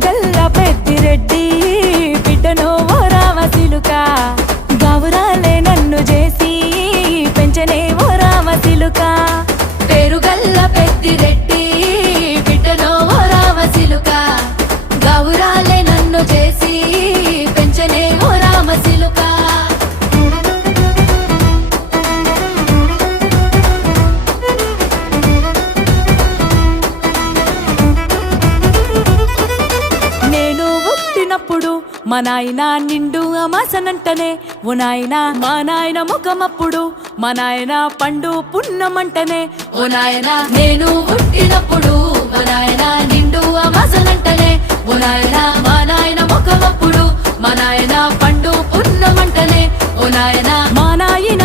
పేరుగల్ల పెద్దిరెడ్డి బిడ్డను ఓ రామసిలుక గౌరాలే నన్ను చేసి పెంచనే ఓ రామసిలుక పేరుగల్ల పెద్దిరెడ్డి బిడ్డను ఓ రామసిలుక గౌరాలే నన్ను చేసి పెంచనే ఓ రామసిలుక మా నాయన నిండు అమాసనంటనే ఓ నాయన మా నాయన ముఖమప్పుడు మా నాయన పండు పున్నమంటనే ఓ నాయన నేను పుట్టినప్పుడు మా నాయన నిండు అమాసనంటనే ఓ నాయన మా నాయన ముఖమప్పుడు మా నాయన పండు పున్నమంటనే ఓ నాయన మా నాయన